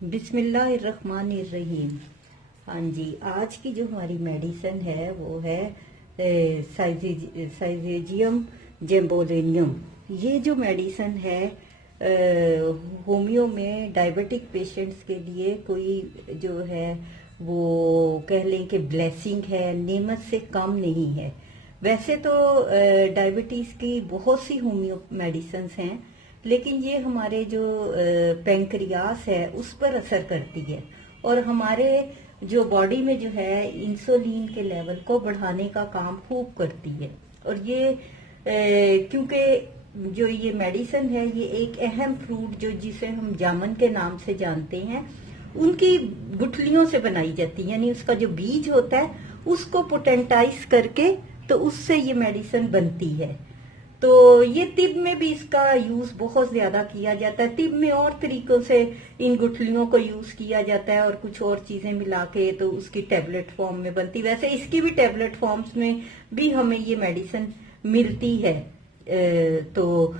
بسم اللہ الرحمن الرحیم۔ ہاں جی، آج کی جو ہماری میڈیسن ہے وہ ہے سائزیجیم جیمبولینیم۔ یہ جو میڈیسن ہے ہومیو میں ڈائبٹک پیشنٹس کے لیے کوئی جو ہے وہ کہہ لیں کہ بلیسنگ ہے، نعمت سے کم نہیں ہے۔ ویسے تو ڈائبٹیز کی بہت سی ہومیو میڈیسنز ہیں، لیکن یہ ہمارے جو پینکریاس ہے اس پر اثر کرتی ہے اور ہمارے جو باڈی میں جو ہے انسولین کے لیول کو بڑھانے کا کام خوب کرتی ہے۔ اور یہ کیونکہ جو یہ میڈیسن ہے یہ ایک اہم فروٹ جو جسے ہم جامن کے نام سے جانتے ہیں ان کی گٹھلیوں سے بنائی جاتی ہے، یعنی اس کا جو بیج ہوتا ہے اس کو پوٹینٹائز کر کے تو اس سے یہ میڈیسن بنتی ہے۔ تو یہ طب میں بھی اس کا یوز بہت زیادہ کیا جاتا ہے۔ طب میں اور طریقوں سے ان گٹھلیوں کو یوز کیا جاتا ہے اور کچھ اور چیزیں ملا کے تو اس کی ٹیبلٹ فارم میں بنتی، ویسے اس کی بھی ٹیبلٹ فارمز میں بھی ہمیں یہ میڈیسن ملتی ہے۔ تو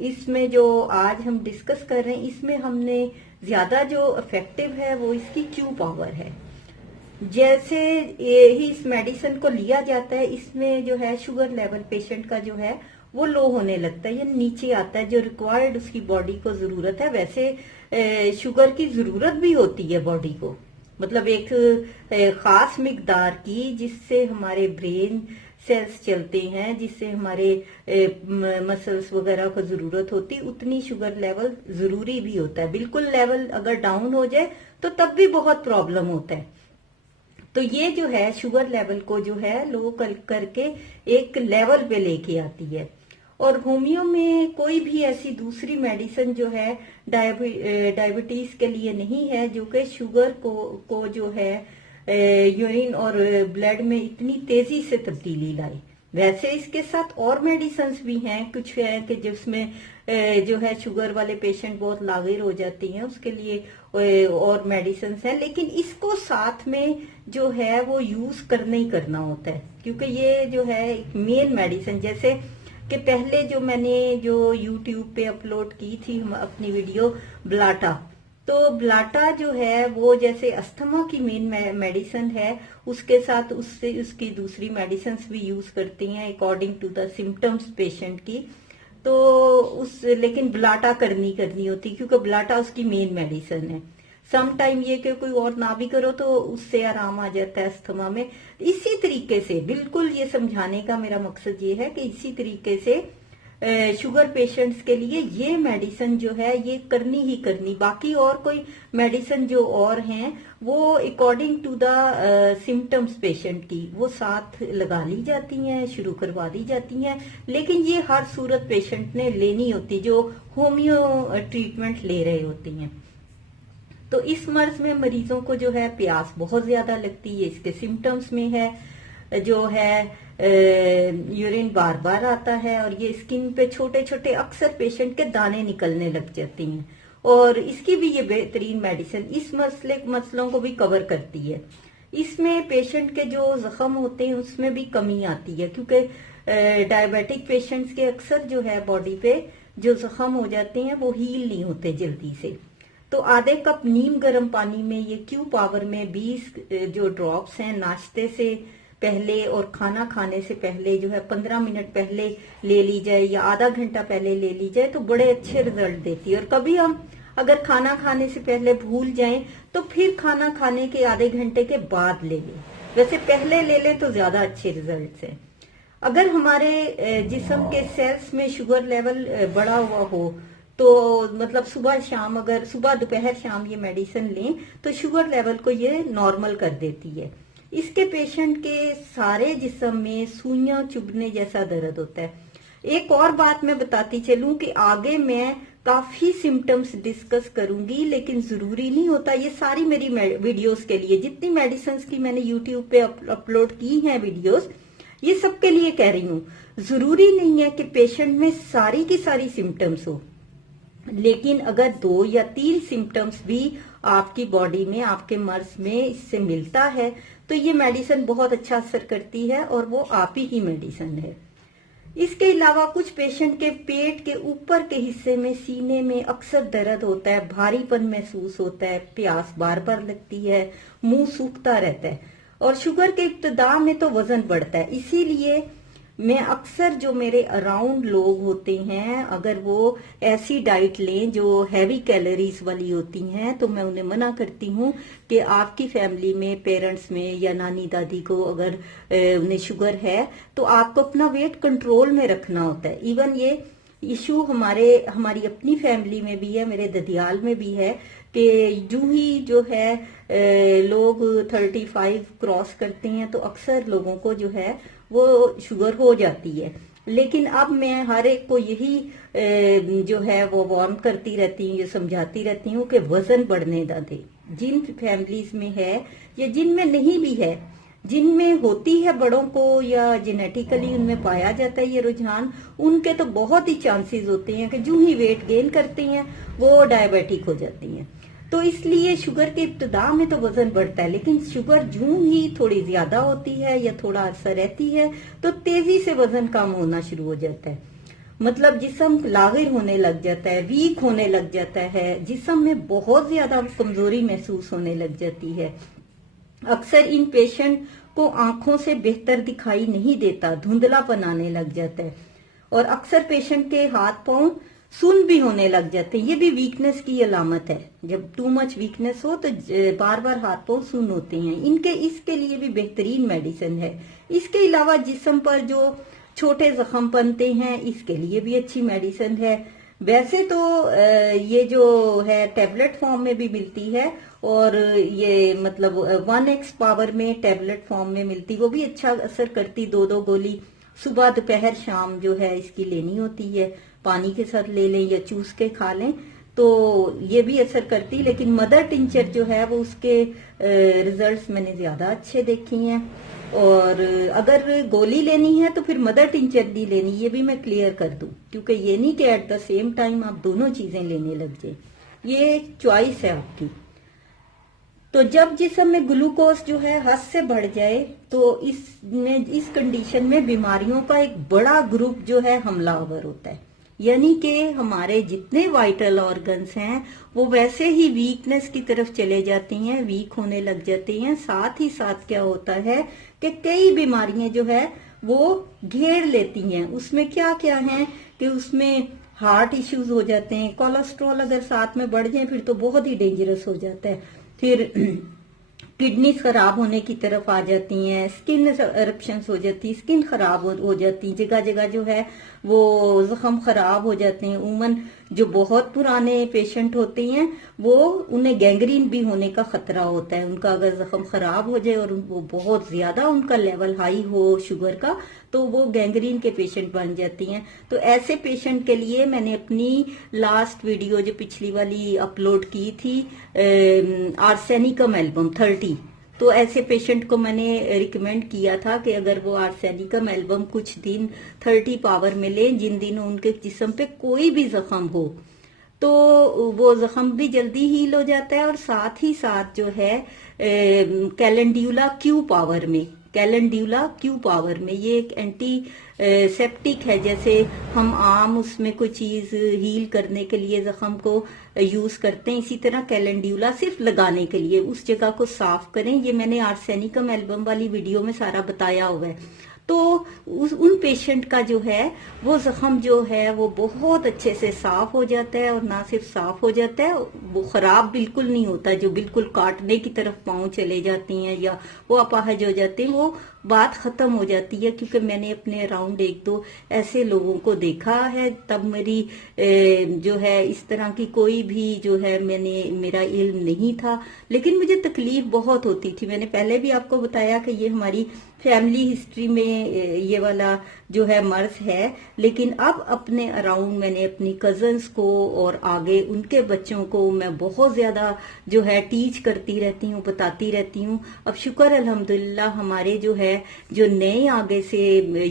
اس میں جو آج ہم ڈسکس کر رہے ہیں اس میں ہم نے زیادہ جو افیکٹو ہے وہ اس کی کیو پاور ہے۔ جیسے ہی اس میڈیسن کو لیا جاتا ہے اس میں جو ہے شوگر لیول پیشنٹ کا جو ہے وہ لو ہونے لگتا ہے، یعنی نیچے آتا ہے جو ریکوائرڈ اس کی باڈی کو ضرورت ہے۔ ویسے شوگر کی ضرورت بھی ہوتی ہے باڈی کو، مطلب ایک خاص مقدار کی جس سے ہمارے برین سیلز چلتے ہیں، جس سے ہمارے مسلز وغیرہ کو ضرورت ہوتی، اتنی شوگر لیول ضروری بھی ہوتا ہے۔ بالکل لیول اگر ڈاؤن ہو جائے تو تب بھی بہت پرابلم ہوتا ہے۔ تو یہ جو ہے شوگر لیول کو جو ہے لو کر کے ایک لیول پہ لے کے آتی ہے۔ اور ہومیو میں کوئی بھی ایسی دوسری میڈیسن جو ہے ڈائبٹیز کے لیے نہیں ہے جو کہ شوگر کو جو ہے یورین اور بلڈ میں اتنی تیزی سے تبدیلی لائے۔ ویسے اس کے ساتھ اور میڈیسنز بھی ہیں، کچھ ہیں کہ جس میں جو ہے شوگر والے پیشنٹ بہت لاغر ہو جاتی ہیں، اس کے لیے اور میڈیسنز ہیں، لیکن اس کو ساتھ میں جو ہے وہ یوز کرنا ہی کرنا ہوتا ہے، کیونکہ یہ جو ہے ایک مین میڈیسن، جیسے کہ پہلے جو میں نے جو یوٹیوب پہ اپلوڈ کی تھی اپنی ویڈیو بلاٹا، تو بلاٹا جو ہے وہ جیسے استھما کی مین میڈیسن ہے، اس کے ساتھ اس کی دوسری میڈیسنز بھی یوز کرتی ہیں according to the symptoms patient کی۔ تو لیکن بلاٹا کرنی ہوتی کیونکہ بلاٹا اس کی مین میڈیسن ہے۔ سم ٹائم یہ کہ کوئی اور نہ بھی کرو تو اس سے آرام آ جاتا ہے استھما میں۔ اسی طریقے سے بالکل یہ سمجھانے کا میرا مقصد یہ ہے کہ اسی طریقے سے شوگر پیشنٹس کے لیے یہ میڈیسن جو ہے یہ کرنی ہی کرنی، باقی اور کوئی میڈیسن جو اور ہیں وہ according to the symptoms patient کی وہ ساتھ لگا لی جاتی ہیں، شروع کروا دی جاتی ہیں، لیکن یہ ہر صورت پیشنٹ نے لینی ہوتی جو ہومیو ٹریٹمنٹ لے رہے ہوتے ہیں۔ تو اس مرض میں مریضوں کو جو ہے پیاس بہت زیادہ لگتی ہے، اس کے سمٹمز میں ہے جو ہے یورین بار بار آتا ہے اور یہ اسکن پہ چھوٹے چھوٹے اکثر پیشنٹ کے دانے نکلنے لگ جاتے ہیں، اور اس کی بھی یہ بہترین میڈیسن اس مسئلوں کو بھی کور کرتی ہے۔ اس میں پیشنٹ کے جو زخم ہوتے ہیں اس میں بھی کمی آتی ہے، کیونکہ ڈائبیٹک پیشنٹس کے اکثر جو ہے باڈی پہ جو زخم ہو جاتے ہیں وہ ہیل نہیں ہوتے جلدی سے۔ تو آدھے کپ نیم گرم پانی میں یہ کیو پاور میں 20 جو ڈراپس ہیں ناشتے سے پہلے اور کھانا کھانے سے پہلے جو ہے 15 منٹ پہلے لے لی جائے یا آدھا گھنٹہ پہلے لے لی جائے تو بڑے اچھے ریزلٹ دیتی ہے۔ اور کبھی ہم اگر کھانا کھانے سے پہلے بھول جائیں تو پھر کھانا کھانے کے آدھے گھنٹے کے بعد لے لیں، ویسے پہلے لے لیں تو زیادہ اچھے ریزلٹس ہیں۔ اگر ہمارے جسم کے سیلز میں شوگر لیول بڑا ہوا ہو تو مطلب صبح دوپہر شام یہ میڈیسن لیں تو شوگر لیول کو یہ نارمل کر دیتی ہے۔ اس کے پیشنٹ کے سارے جسم میں سوئیاں چبھنے جیسا درد ہوتا ہے۔ ایک اور بات میں بتاتی چلوں کہ آگے میں کافی سمٹمز ڈسکس کروں گی، لیکن ضروری نہیں ہوتا یہ ساری میری ویڈیوز کے لیے جتنی میڈیسنز کی میں نے یوٹیوب پہ اپلوڈ کی ہیں ویڈیوز، یہ سب کے لیے کہہ رہی ہوں۔ ضروری نہیں ہے کہ پیشنٹ میں ساری کی ساری سمٹمز ہو، لیکن اگر 2 یا 3 سمٹمز بھی آپ کی باڈی میں آپ کے مرض میں اس سے ملتا ہے تو یہ میڈیسن بہت اچھا اثر کرتی ہے اور وہ آپ ہی کی میڈیسن ہے۔ اس کے علاوہ کچھ پیشنٹ کے پیٹ کے اوپر کے حصے میں سینے میں اکثر درد ہوتا ہے، بھاری پن محسوس ہوتا ہے، پیاس بار بار لگتی ہے، منہ سوکھتا رہتا ہے، اور شوگر کے ابتدا میں تو وزن بڑھتا ہے۔ اسی لیے میں اکثر جو میرے اراؤنڈ لوگ ہوتے ہیں، اگر وہ ایسی ڈائٹ لیں جو ہیوی کیلوریز والی ہوتی ہیں، تو میں انہیں منع کرتی ہوں کہ آپ کی فیملی میں، پیرنٹس میں یا نانی دادی کو اگر انہیں شوگر ہے تو آپ کو اپنا ویٹ کنٹرول میں رکھنا ہوتا ہے۔ ایون یہ ایشو ہماری اپنی فیملی میں بھی ہے، میرے ددیال میں بھی ہے کہ جو ہی جو ہے لوگ 35 کراس کرتے ہیں تو اکثر لوگوں کو جو ہے وہ شوگر ہو جاتی ہے۔ لیکن اب میں ہر ایک کو یہی جو ہے وہ وارن کرتی رہتی ہوں، یہ سمجھاتی رہتی ہوں کہ وزن بڑھنے نہ دے۔ جن فیملیز میں ہے یا جن میں نہیں بھی ہے، جن میں ہوتی ہے بڑوں کو یا جینیٹیکلی ان میں پایا جاتا ہے یہ رجحان، ان کے تو بہت ہی چانسز ہوتے ہیں کہ جو ہی ویٹ گین کرتے ہیں وہ ڈائبیٹک ہو جاتی ہیں۔ تو اس لیے شوگر کے ابتدا میں تو وزن بڑھتا ہے، لیکن شوگر جوں ہی تھوڑی زیادہ ہوتی ہے یا تھوڑا عرصہ رہتی ہے تو تیزی سے وزن کم ہونا شروع ہو جاتا ہے، مطلب جسم لاغر ہونے لگ جاتا ہے، ویک ہونے لگ جاتا ہے، جسم میں بہت زیادہ کمزوری محسوس ہونے لگ جاتی ہے۔ اکثر ان پیشنٹ کو آنکھوں سے بہتر دکھائی نہیں دیتا، دھندلا پن آنے لگ جاتا ہے، اور اکثر پیشنٹ کے ہاتھ پاؤں سن بھی ہونے لگ جاتے ہیں۔ یہ بھی ویکنس کی علامت ہے، جب ٹو مچ ویکنس ہو تو بار بار ہاتھ پاؤں سن ہوتے ہیں۔ اس کے لیے بھی بہترین میڈیسن ہے۔ اس کے علاوہ جسم پر جو چھوٹے زخم بنتے ہیں، اس کے لیے بھی اچھی میڈیسن ہے۔ ویسے تو یہ جو ہے ٹیبلٹ فارم میں بھی ملتی ہے، اور یہ مطلب 1x پاور میں ٹیبلٹ فارم میں ملتی، وہ بھی اچھا اثر کرتی۔ 2 گولی صبح دوپہر شام جو ہے اس کی لینی ہوتی ہے، پانی کے ساتھ لے لیں یا چوس کے کھا لیں تو یہ بھی اثر کرتی۔ لیکن مدر ٹنچر جو ہے وہ اس کے ریزلٹس میں نے زیادہ اچھے دیکھی ہیں، اور اگر گولی لینی ہے تو پھر مدر ٹنچر نہیں لینی، یہ بھی میں کلیئر کر دوں، کیونکہ یہ نہیں کہ ایٹ دا سیم ٹائم آپ دونوں چیزیں لینے لگ جائیں، یہ چوائس ہے آپ کی۔ تو جب جسم میں گلوکوز جو ہے حد سے بڑھ جائے تو اس کنڈیشن میں بیماریوں کا ایک بڑا گروپ جو ہے حملہ آور ہوتا ہے، یعنی کہ ہمارے جتنے وائٹل آرگنز ہیں وہ ویسے ہی ویکنس کی طرف چلے جاتے ہیں، ویک ہونے لگ جاتے ہیں۔ ساتھ ہی ساتھ کیا ہوتا ہے کہ کئی بیماریاں جو ہے وہ گھیر لیتی ہیں۔ اس میں کیا کیا ہیں کہ اس میں ہارٹ ایشوز ہو جاتے ہیں، کولیسٹرول اگر ساتھ میں بڑھ جائیں پھر تو بہت ہی ڈینجرس ہو جاتا ہے، پھر کڈنیز خراب ہونے کی طرف آ جاتی ہیں، اسکن ارپشنز ہو جاتی، اسکن خراب ہو جاتی، جگہ جگہ جو ہے وہ زخم خراب ہو جاتے ہیں۔ عموماً جو بہت پرانے پیشنٹ ہوتے ہیں وہ انہیں گینگرین بھی ہونے کا خطرہ ہوتا ہے، ان کا اگر زخم خراب ہو جائے اور وہ بہت زیادہ ان کا لیول ہائی ہو شوگر کا تو وہ گینگرین کے پیشنٹ بن جاتی ہیں۔ تو ایسے پیشنٹ کے لیے میں نے اپنی لاسٹ ویڈیو جو پچھلی والی اپلوڈ کی تھی آرسینیکم ایلبم 30، تو ایسے پیشنٹ کو میں نے ریکمینڈ کیا تھا کہ اگر وہ آرسینیکم ایلبم کچھ دن 30 پاور میں لیں، جن دنوں ان کے جسم پہ کوئی بھی زخم ہو تو وہ زخم بھی جلدی ہیل ہو جاتا ہے، اور ساتھ ہی ساتھ جو ہے کیلنڈیولا کیو پاور میں یہ ایک اینٹی سیپٹک ہے، جیسے ہم عام اس میں کوئی چیز ہیل کرنے کے لیے زخم کو یوز کرتے ہیں، اسی طرح کیلنڈیولا صرف لگانے کے لیے اس جگہ کو صاف کریں۔ یہ میں نے آرسینیکم ایلبم والی ویڈیو میں سارا بتایا ہوا ہے۔ تو ان پیشنٹ کا جو ہے وہ زخم جو ہے وہ بہت اچھے سے صاف ہو جاتا ہے، اور نہ صرف صاف ہو جاتا ہے، وہ خراب بالکل نہیں ہوتا، جو بالکل کاٹنے کی طرف پاؤں چلے جاتی ہیں یا وہ اپاہج ہو جاتے ہیں، وہ بات ختم ہو جاتی ہے، کیونکہ میں نے اپنے اراؤنڈ 1-2 ایسے لوگوں کو دیکھا ہے۔ تب میری جو ہے اس طرح کی کوئی بھی جو ہے میرا علم نہیں تھا، لیکن مجھے تکلیف بہت ہوتی تھی۔ میں نے پہلے بھی آپ کو بتایا کہ یہ ہماری فیملی ہسٹری میں یہ والا جو ہے مرض ہے، لیکن اب اپنے اراؤنڈ میں نے اپنی کزنز کو اور آگے ان کے بچوں کو میں بہت زیادہ جو ہے ٹیچ کرتی رہتی ہوں، بتاتی رہتی ہوں۔ اب شکر الحمدللہ ہمارے جو نئے آگے سے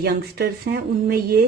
ینگسٹرز ہیں ان میں یہ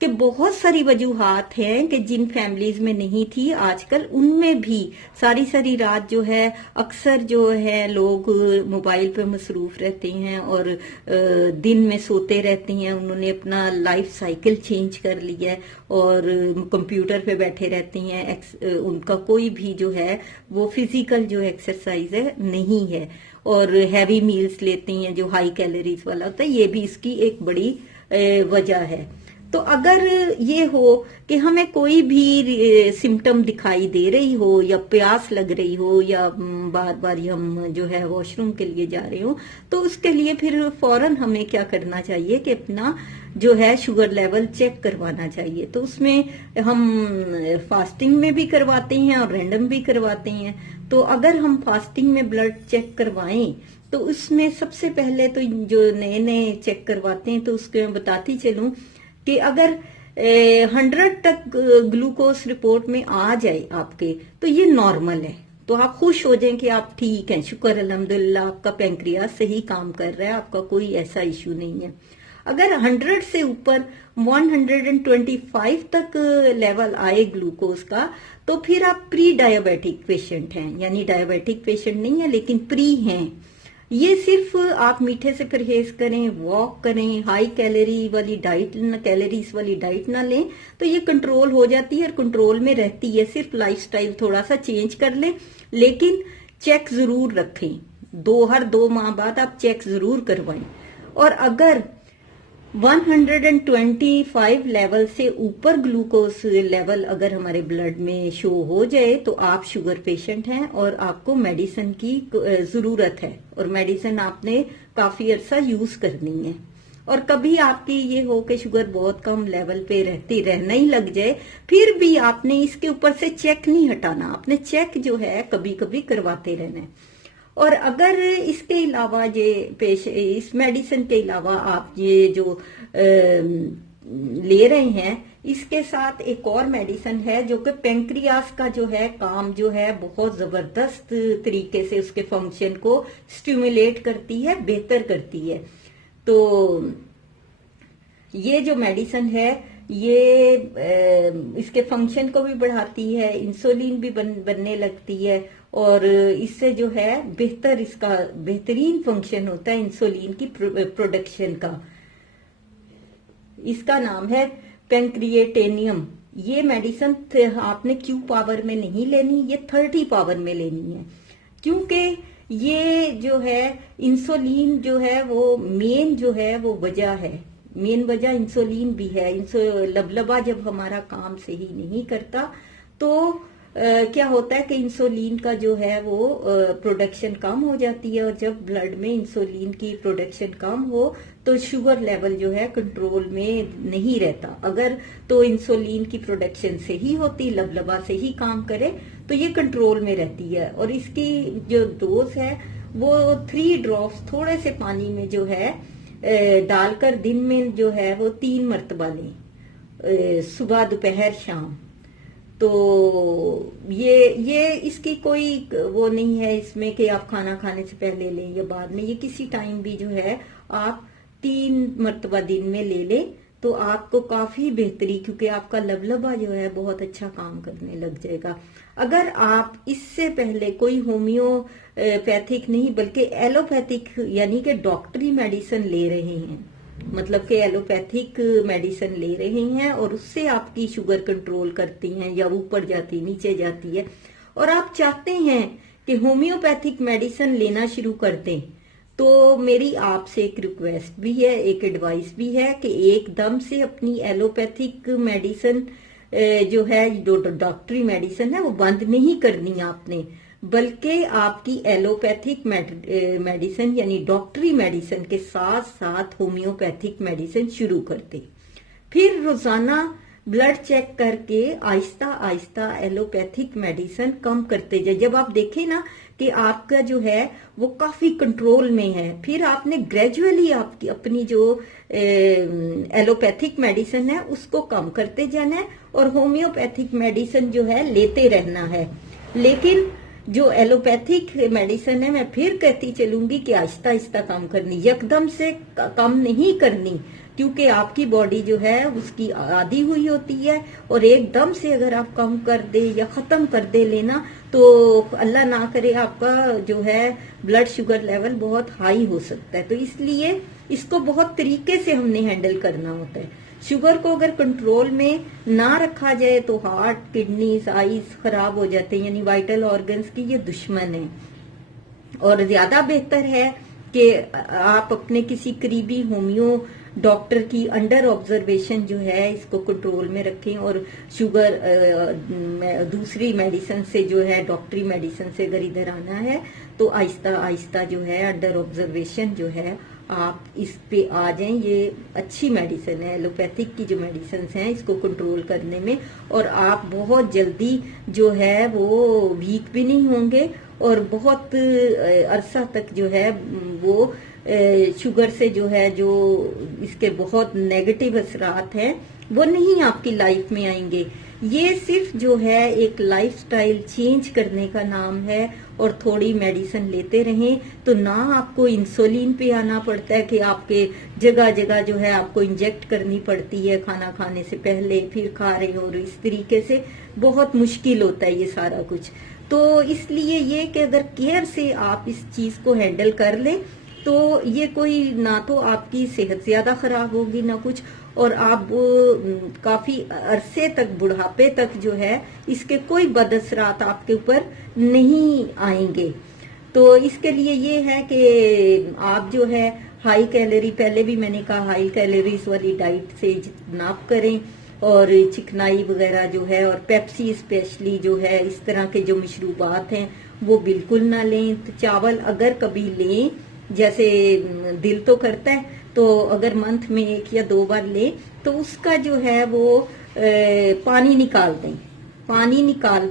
کہ بہت ساری وجوہات ہیں کہ جن فیملیز میں نہیں تھی آج کل ان میں بھی ساری رات جو ہے اکثر جو ہے لوگ موبائل پہ مصروف رہتے ہیں اور دن میں سوتے رہتے ہیں. انہوں نے اپنا لائف سائیکل چینج کر لیا ہے اور کمپیوٹر پہ بیٹھے رہتے ہیں. ان کا کوئی بھی جو ہے وہ فزیکل جو ایکسرسائز ہے نہیں ہے اور ہیوی میلز لیتے ہیں جو ہائی کیلوریز والا ہوتا ہے. یہ بھی اس کی ایک بڑی وجہ ہے. تو اگر یہ ہو کہ ہمیں کوئی بھی سمٹم دکھائی دے رہی ہو یا پیاس لگ رہی ہو یا بار بار ہم جو ہے واش روم کے لیے جا رہے ہوں تو اس کے لیے پھر فوراً ہمیں کیا کرنا چاہیے کہ اپنا جو ہے شوگر لیول چیک کروانا چاہیے. تو اس میں ہم فاسٹنگ میں بھی کرواتے ہیں اور رینڈم بھی کرواتے ہیں. تو اگر ہم فاسٹنگ میں بلڈ چیک کروائیں تو اس میں سب سے پہلے تو جو نئے چیک کرواتے ہیں تو اس کو میں بتاتی چلوں کہ اگر 100 تک گلوکوز رپورٹ میں آ جائے آپ کے تو یہ نارمل ہے. تو آپ خوش ہو جائیں کہ آپ ٹھیک ہیں, شکر الحمدللہ آپ کا پینکریاس صحیح کام کر رہا ہے, آپ کا کوئی ایسا ایشو نہیں ہے. اگر 100 سے اوپر 125 تک لیول آئے گلوکوز کا تو پھر آپ پری ڈائیبیٹک پیشنٹ ہیں, یعنی ڈائیبیٹک پیشنٹ نہیں ہے لیکن پری ہیں. یہ صرف آپ میٹھے سے پرہیز کریں, واک کریں, ہائی کیلوریز والی ڈائٹ نہ لیں تو یہ کنٹرول ہو جاتی ہے اور کنٹرول میں رہتی ہے. صرف لائف سٹائل تھوڑا سا چینج کر لیں لیکن چیک ضرور رکھیں. ہر 2 ماہ بعد آپ چیک ضرور کروائیں. اور اگر 125 لیول سے اوپر گلوکوز لیول اگر ہمارے بلڈ میں شو ہو جائے تو آپ شوگر پیشنٹ ہیں اور آپ کو میڈیسن کی ضرورت ہے اور میڈیسن آپ نے کافی عرصہ یوز کرنی ہے. اور کبھی آپ کی یہ ہو کہ شوگر بہت کم لیول پہ رہنا ہی لگ جائے پھر بھی آپ نے اس کے اوپر سے چیک نہیں ہٹانا, آپ نے چیک جو ہے کبھی کبھی کرواتے رہنا ہے. اور اگر اس کے علاوہ اس میڈیسن کے علاوہ آپ یہ جو لے رہے ہیں اس کے ساتھ ایک اور میڈیسن ہے جو کہ پینکریاس کا جو ہے کام جو ہے بہت زبردست طریقے سے اس کے فنکشن کو سٹیمولیٹ کرتی ہے, بہتر کرتی ہے. تو یہ جو میڈیسن ہے یہ اس کے فنکشن کو بھی بڑھاتی ہے, انسولین بھی بننے لگتی ہے اور اس سے جو ہے اس کا بہترین فنکشن ہوتا ہے انسولین کی پروڈکشن کا. اس کا نام ہے پینکریٹینیم. یہ میڈیسن آپ نے کیو پاور میں نہیں لینی, یہ 30 پاور میں لینی ہے کیونکہ یہ جو ہے انسولین جو ہے وہ مین جو ہے وہ وجہ ہے. مین وجہ انسولین بھی ہے. لبلبا جب ہمارا کام صحیح نہیں کرتا تو کیا ہوتا ہے کہ انسولین کا جو ہے وہ پروڈکشن کم ہو جاتی ہے اور جب بلڈ میں انسولین کی پروڈکشن کم ہو تو شوگر لیول جو ہے کنٹرول میں نہیں رہتا. اگر تو انسولین کی پروڈکشن صحیح ہوتی, لبلبا صحیح کام کرے تو یہ کنٹرول میں رہتی ہے. اور اس کی جو ڈوز ہے وہ 3 ڈراپس تھوڑے سے پانی میں جو ہے ڈال کر دن میں جو ہے وہ 3 مرتبہ لیں, صبح دوپہر شام. تو یہ اس کی کوئی وہ نہیں ہے اس میں کہ آپ کھانا کھانے سے پہلے لیں یا بعد میں, یہ کسی ٹائم بھی جو ہے آپ 3 مرتبہ دن میں لے لیں تو آپ کو کافی بہتری, کیونکہ آپ کا لبلبا جو ہے بہت اچھا کام کرنے لگ جائے گا. اگر آپ اس سے پہلے کوئی ہومیو پیتھک نہیں بلکہ ایلوپیتھک یعنی کہ ڈاکٹری میڈیسن لے رہے ہیں, مطلب کہ ایلوپیتھک میڈیسن لے رہے ہیں اور اس سے آپ کی شوگر کنٹرول کرتی ہیں یا اوپر جاتی نیچے جاتی ہے اور آپ چاہتے ہیں کہ ہومیوپیتھک میڈیسن لینا شروع کر دیں تو میری آپ سے ایک ریکویسٹ بھی ہے, ایک ایڈوائس بھی ہے کہ ایک دم سے اپنی ایلوپیتھک میڈیسن جو ہے جو ڈاکٹری میڈیسن ہے وہ بند نہیں کرنی آپ نے, بلکہ آپ کی ایلوپیتھک میڈیسن یعنی ڈاکٹری میڈیسن کے ساتھ ساتھ ہومیوپیتھک میڈیسن شروع کر دیں. پھر روزانہ بلڈ چیک کر کے آہستہ آہستہ ایلوپیتھک میڈیسن کم کرتے جائیں. جب آپ دیکھیں نا کہ آپ کا جو ہے وہ کافی کنٹرول میں ہے, پھر آپ نے گریجولی آپ کی اپنی جو ایلوپیتھک میڈیسن ہے اس کو کم کرتے جانا ہے اور ہومیوپیتھک میڈیسن جو ہے لیتے رہنا ہے. لیکن جو ایلوپیتھک میڈیسن ہے میں پھر کہتی چلوں گی کہ آہستہ آہستہ کم کرنی, یکدم سے کم نہیں کرنی. کیونکہ آپ کی باڈی جو ہے اس کی عادی ہوئی ہوتی ہے، اور ایک دم سے اگر آپ کم کر دے یا ختم کر دے لینا تو اللہ نہ کرے آپ کا جو ہے بلڈ شوگر لیول بہت ہائی ہو سکتا ہے. تو اس لیے اس کو بہت طریقے سے ہم نے ہینڈل کرنا ہوتا ہے. شوگر کو اگر کنٹرول میں نہ رکھا جائے تو ہارٹ، کڈنیز، آئیز خراب ہو جاتے ہیں، یعنی وائٹل آرگنز کی یہ دشمن ہے. اور زیادہ بہتر ہے کہ آپ اپنے کسی قریبی ہومیو ڈاکٹر کی انڈر آبزرویشن جو ہے اس کو کنٹرول میں رکھیں، اور شوگر دوسری میڈیسن سے جو ہے ڈاکٹری میڈیسن سے اگر ادھر آنا ہے تو آہستہ آہستہ جو ہے انڈر آبزرویشن جو ہے آپ اس پہ آ جائیں. یہ اچھی میڈیسن ہے، ایلوپیتھک کی جو میڈیسنز ہیں اس کو کنٹرول کرنے میں، اور آپ بہت جلدی جو ہے وہ ویک بھی نہیں ہوں گے، اور بہت عرصہ تک جو ہے وہ شوگر سے جو ہے جو اس کے بہت نیگیٹو اثرات ہیں وہ نہیں آپ کی لائف میں آئیں گے. یہ صرف جو ہے ایک لائف سٹائل چینج کرنے کا نام ہے، اور تھوڑی میڈیسن لیتے رہیں تو نہ آپ کو انسولین پہ آنا پڑتا ہے کہ آپ کے جگہ جگہ جو ہے آپ کو انجیکٹ کرنی پڑتی ہے کھانا کھانے سے پہلے، پھر کھا رہے ہو، اور اس طریقے سے بہت مشکل ہوتا ہے یہ سارا کچھ. تو اس لیے یہ کہ اگر کیئر سے آپ اس چیز کو ہینڈل کر لیں تو یہ کوئی نہ تو آپ کی صحت زیادہ خراب ہوگی نہ کچھ، اور آپ کافی عرصے تک، بڑھاپے تک جو ہے اس کے کوئی بد اثرات آپ کے اوپر نہیں آئیں گے. تو اس کے لیے یہ ہے کہ آپ جو ہے ہائی کیلوری، پہلے بھی میں نے کہا ہائی کیلوریز والی ڈائٹ سے اجتناب کریں، اور چکنائی وغیرہ جو ہے، اور پیپسی اسپیشلی جو ہے، اس طرح کے جو مشروبات ہیں وہ بالکل نہ لیں. چاول اگر کبھی لیں، جیسے دل تو کرتا ہے، تو اگر منتھ میں 1 یا 2 بار لیں تو اس کا جو ہے وہ پانی نکال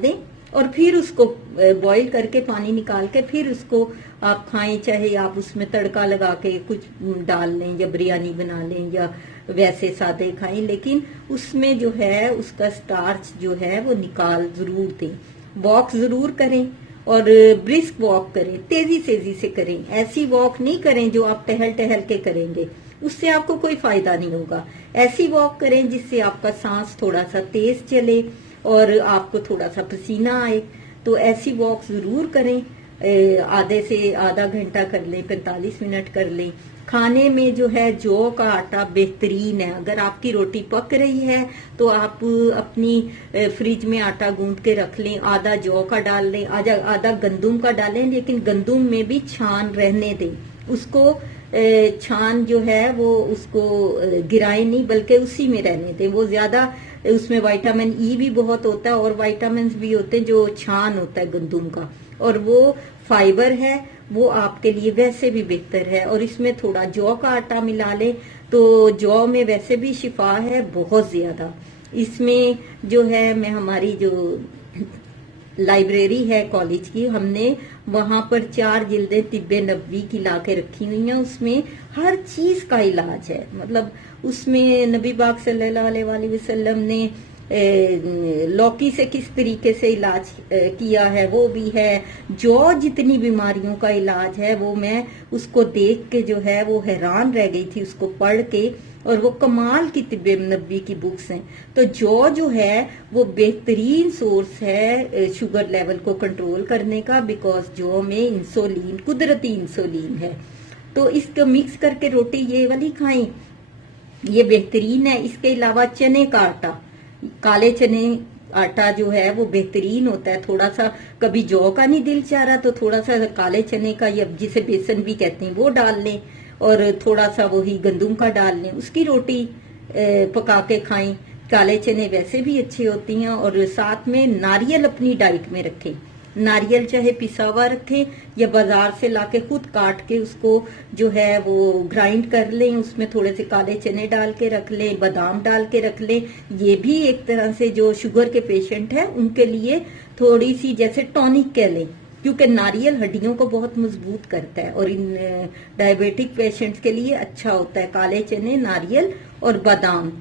دیں اور پھر اس کو بوائل کر کے پانی نکال کے پھر اس کو آپ کھائیں. چاہے آپ اس میں تڑکا لگا کے کچھ ڈال لیں یا بریانی بنا لیں یا ویسے سادے کھائیں، لیکن اس میں جو ہے اس کا سٹارچ جو ہے وہ نکال ضرور دیں. واک ضرور کریں، اور برسک واک کریں، تیزی سے کریں. ایسی واک نہیں کریں جو آپ ٹہل کے کریں گے، اس سے آپ کو کوئی فائدہ نہیں ہوگا. ایسی واک کریں جس سے آپ کا سانس تھوڑا سا تیز چلے اور آپ کو تھوڑا سا پسینہ آئے. تو ایسی واک ضرور کریں، آدھے سے آدھا گھنٹہ کر لیں، 45 منٹ کر لیں. کھانے میں جو ہے جو کا آٹا بہترین ہے. اگر آپ کی روٹی پک رہی ہے تو آپ اپنی فریج میں آٹا گوندھ کے رکھ لیں، آدھا جو کا ڈال لیں، آدھا گندم کا ڈالیں، لیکن گندم میں بھی چھان رہنے دیں. اس کو چھان جو ہے وہ اس کو گرائیں نہیں بلکہ اسی میں رہنے دیں. وہ زیادہ اس میں وائٹامن ای بھی بہت ہوتا ہے اور وائٹامنز بھی ہوتے ہیں جو چھان ہوتا ہے گندم کا، اور وہ فائبر ہے، وہ آپ کے لیے ویسے بھی بہتر ہے. اور اس میں تھوڑا جو کا آٹا ملا لیں تو جو میں ویسے بھی شفا ہے بہت زیادہ. اس میں جو ہے میں ہماری جو لائبریری ہے کالج کی، ہم نے وہاں پر 4 جلدیں طب نبوی کی لا کے رکھی ہوئی ہیں. اس میں ہر چیز کا علاج ہے. مطلب اس میں نبی پاک صلی اللہ علیہ وآلہ وسلم نے لوکی سے کس طریقے سے علاج کیا ہے وہ بھی ہے، جو جتنی بیماریوں کا علاج ہے وہ میں اس کو دیکھ کے جو ہے وہ حیران رہ گئی تھی اس کو پڑھ کے. اور وہ کمال کی طب نبوی کی بکس ہیں. تو جو ہے وہ بہترین سورس ہے شوگر لیول کو کنٹرول کرنے کا، بیکاز جو میں انسولین، قدرتی انسولین ہے. تو اس کو مکس کر کے روٹی یہ والی کھائیں، یہ بہترین ہے. اس کے علاوہ چنے کا آٹا، کالے چنے آٹا جو ہے وہ بہترین ہوتا ہے. تھوڑا سا کبھی جو کا نہیں دل چاہ رہا تو تھوڑا سا کالے چنے کا یا جسے بیسن بھی کہتے ہیں وہ ڈال لیں، اور تھوڑا سا وہی گندم کا ڈال لیں، اس کی روٹی پکا کے کھائیں. کالے چنے ویسے بھی اچھے ہوتی ہیں. اور ساتھ میں ناریل اپنی ڈائٹ میں رکھیں. ناریل چاہے پسا ہوا رکھیں یا بازار سے لا کے خود کاٹ کے اس کو جو ہے وہ گرائنڈ کر لیں، اس میں تھوڑے سے کالے چنے ڈال کے رکھ لیں، بادام ڈال کے رکھ لیں. یہ بھی ایک طرح سے جو شوگر کے پیشنٹ ہیں ان کے لیے تھوڑی سی جیسے ٹونک کہہ لیں، کیونکہ ناریل ہڈیوں کو بہت مضبوط کرتا ہے، اور ان ڈائبیٹک پیشنٹس کے لیے اچھا ہوتا ہے. کالے چنے، ناریل اور بادام